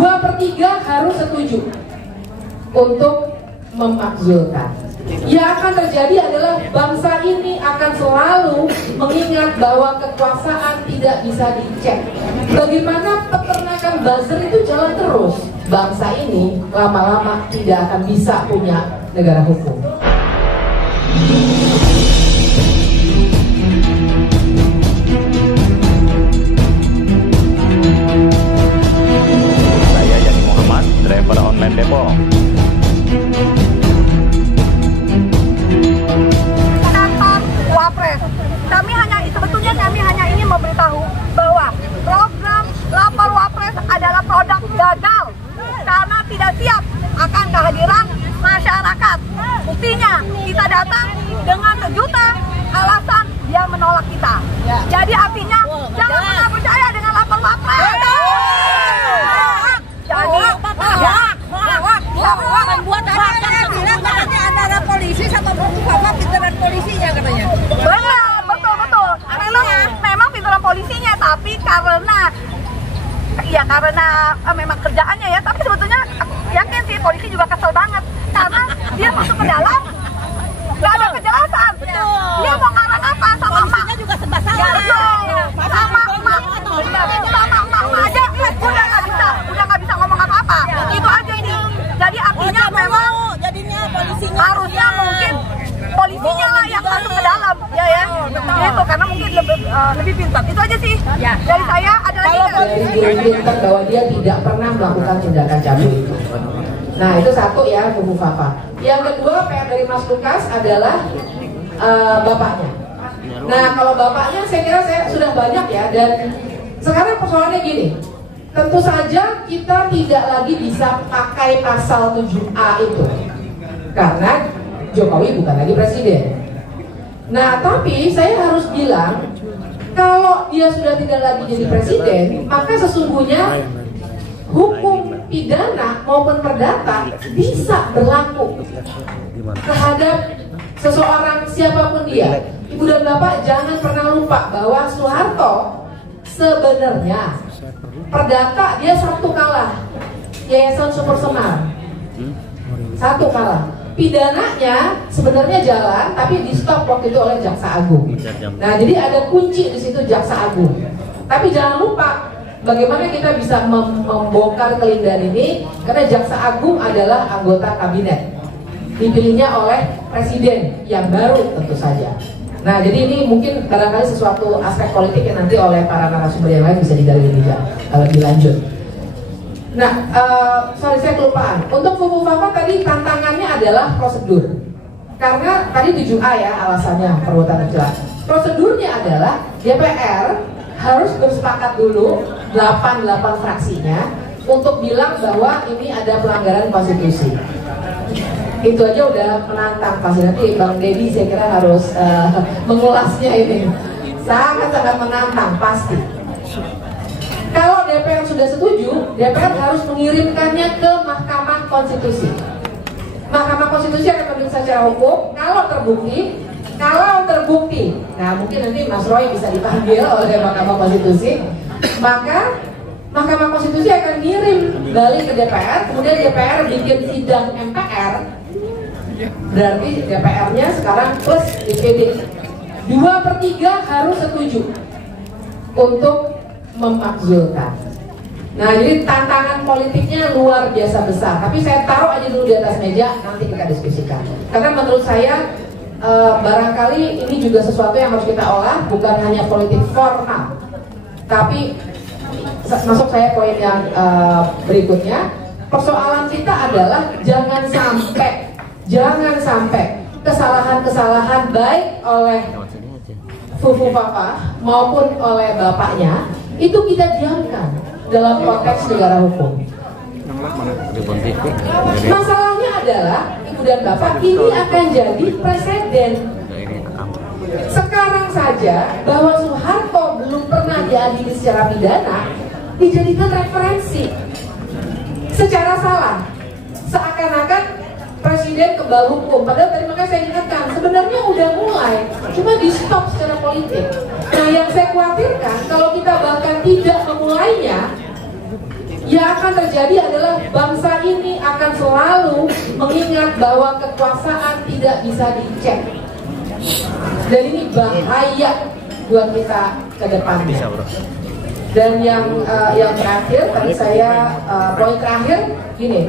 2/3 harus setuju untuk memakzulkan. Yang akan terjadi adalah bangsa ini akan selalu mengingat bahwa kekuasaan tidak bisa dicek. Bagaimana peternakan buzzer itu jalan terus, bangsa ini lama-lama tidak akan bisa punya negara hukum. Saya Yani Muhammad, driver online Depok. Sebetulnya kami hanya ingin memberitahu bahwa program Lapor Wapres adalah produk gagal karena tidak siap akan kehadiran masyarakat. Buktinya kita datang dengan sejuta alasan dia menolak kita. Jadi artinya jangan pernah percaya dengan Lapor Wapres. Jadi membuat sesungguhnya antara polisi sama bapak pinteran polisinya katanya. Betul. Memang pinteran polisinya, tapi karena memang kerjaannya ya, tapi sebetulnya yakin sih polisi juga kesel banget karena dia masuk ke dalam nggak ada kejelasan. Dia mau ngarang apa sama polisinya juga serba salah. Sama emak aja udah nggak bisa ngomong apa-apa. Itu aja ini. Jadi artinya memang jadinya polisinya harusnya mungkin polisinya lah yang masuk ke dalam ya itu karena mungkin lebih pintar. Itu aja sih dari saya. Ada lagi pintar bahwa dia tidak pernah melakukan tindakan cabul. Nah itu satu ya, Bu Fafa. Yang kedua PR dari Mas Lukas adalah bapaknya. Nah kalau bapaknya saya kira saya sudah banyak ya, dan sekarang persoalannya gini, tentu saja kita tidak lagi bisa pakai pasal 7A itu karena Jokowi bukan lagi presiden. Nah, tapi saya harus bilang, kalau dia sudah tidak lagi jadi presiden, maka sesungguhnya hukum pidana maupun perdata bisa berlaku terhadap seseorang siapapun dia. Ibu dan Bapak jangan pernah lupa bahwa Soeharto sebenarnya perdata dia satu kalah, Yayasan Sumber Semar satu kalah. Pidananya sebenarnya jalan, tapi di stop waktu itu oleh Jaksa Agung. Nah, jadi ada kunci di situ Jaksa Agung. Tapi jangan lupa bagaimana kita bisa membongkar kelindahan ini, karena Jaksa Agung adalah anggota kabinet, dipilihnya oleh presiden yang baru tentu saja. Nah, jadi ini mungkin barangkali sesuatu aspek politik yang nanti oleh para narasumber yang lain bisa digali lebih lanjut. Nah, saya kelupaan. Untuk Fufu Fafa tadi tantangannya adalah prosedur. Karena tadi 7A ya alasannya perbuatan tercela. Prosedurnya adalah DPR harus bersepakat dulu 8 fraksinya untuk bilang bahwa ini ada pelanggaran konstitusi. Itu aja udah menantang, pasti nanti Bang Deddy saya kira harus mengulasnya ini. Sangat-sangat menantang pasti. Kalau DPR sudah setuju, DPR harus mengirimkannya ke Mahkamah Konstitusi. Mahkamah Konstitusi akan memeriksa secara hukum. Kalau terbukti, nah mungkin nanti Mas Roy bisa dipanggil oleh Mahkamah Konstitusi, maka Mahkamah Konstitusi akan ngirim balik ke DPR, kemudian DPR bikin sidang MPR. Berarti DPR-nya sekarang plus DPD 2/3 harus setuju untuk memakzulkan. Nah, jadi tantangan politiknya luar biasa besar. Tapi saya taruh aja dulu di atas meja, nanti kita diskusikan. Karena menurut saya barangkali ini juga sesuatu yang harus kita olah, bukan hanya politik formal. Tapi masuk saya poin yang berikutnya, persoalan kita adalah jangan sampai kesalahan-kesalahan baik oleh Fufu Fafa maupun oleh bapaknya itu kita diamkan dalam konteks negara hukum. Masalahnya adalah Ibu dan Bapak, ini akan jadi presiden. Sekarang saja bahwa Soeharto belum pernah diadili secara pidana dijadikan referensi secara salah, seakan-akan presiden kebal hukum. Padahal tadi makanya saya ingatkan, sebenarnya udah mulai, cuma di stop secara politik. Nah, yang saya khawatirkan kalau kita bahkan tidak memulainya, yang akan terjadi adalah bangsa ini akan selalu mengingat bahwa kekuasaan tidak bisa dicek. Dan ini bahaya buat kita ke depannya. Dan yang terakhir, tadi saya poin terakhir gini,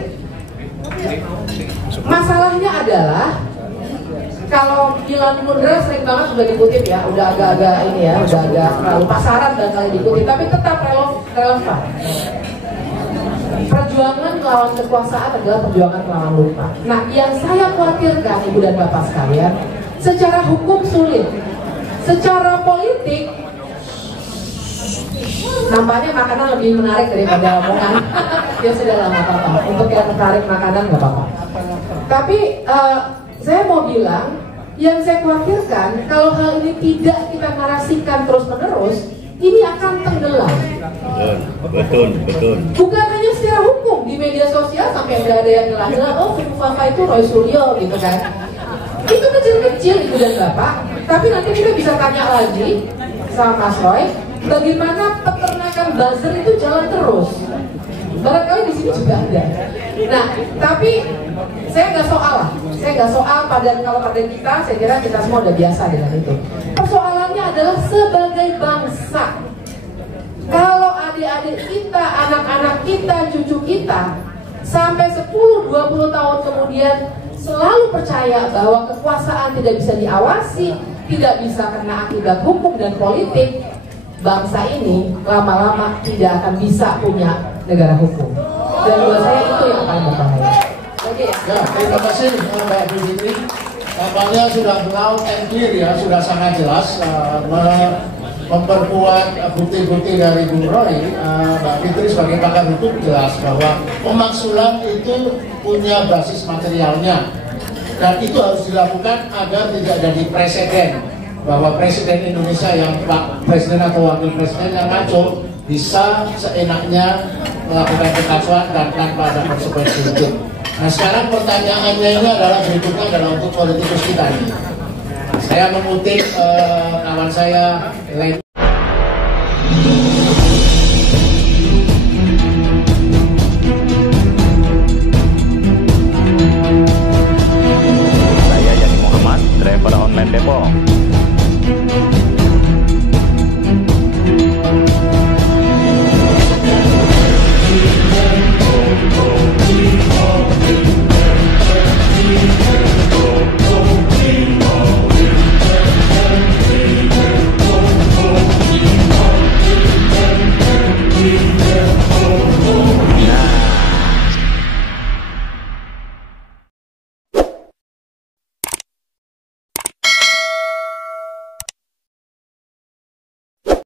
masalahnya adalah kalau Milan Kundera sering banget sudah dikutip ya, udah agak-agak ini ya, udah agak terlalu pasaran dan kali dikutip, tapi tetap relevan. Perjuangan melawan kekuasaan adalah perjuangan melawan lupa. Nah, yang saya khawatirkan Ibu dan Bapak sekalian, secara hukum sulit, secara politik nampaknya makanan lebih menarik daripada omongan. Ya sudah lah, nggak apa-apa. Untuk yang tertarik makanan nggak apa-apa. Tapi saya mau bilang, yang saya khawatirkan kalau hal ini tidak kita narasikan terus-menerus, ini akan tenggelam. Betul. Bukan hanya secara hukum, di media sosial sampai udah ada yang bilang, oh Fufu Fafa itu Roy Suryo gitu kan. Itu kecil-kecil Ibu dan Bapak, tapi nanti kita bisa tanya lagi sama Mas Roy, bagaimana peternakan buzzer itu jalan terus. Barangkali di sini juga ada. Nah, tapi saya nggak soal pada kita, saya kira kita semua udah biasa dengan itu. Persoalannya adalah sebagai bangsa. Kalau adik-adik kita, anak-anak kita, cucu kita sampai 10-20 tahun kemudian selalu percaya bahwa kekuasaan tidak bisa diawasi, tidak bisa kena akibat hukum dan politik, bangsa ini lama-lama tidak akan bisa punya negara hukum. Dan buat saya itu yang paling berbahaya. Oke ya. Ya, terima kasih Mbak Bu Fitri. Tampaknya sudah loud and clear ya, sudah sangat jelas memperkuat bukti-bukti dari Bu Roy. Mbak Fitri sebagai pakar hukum jelas bahwa pemaksulan itu punya basis materialnya, dan itu harus dilakukan agar tidak jadi presiden bahwa presiden Indonesia yang Pak Presiden atau Wakil Presiden yang ngaco bisa seenaknya melakukan kekacauan dan tanpa ada konsekuensi hukum. Nah, sekarang pertanyaannya ini adalah berikutnya adalah untuk politikus kita ini. Saya mengutip kawan saya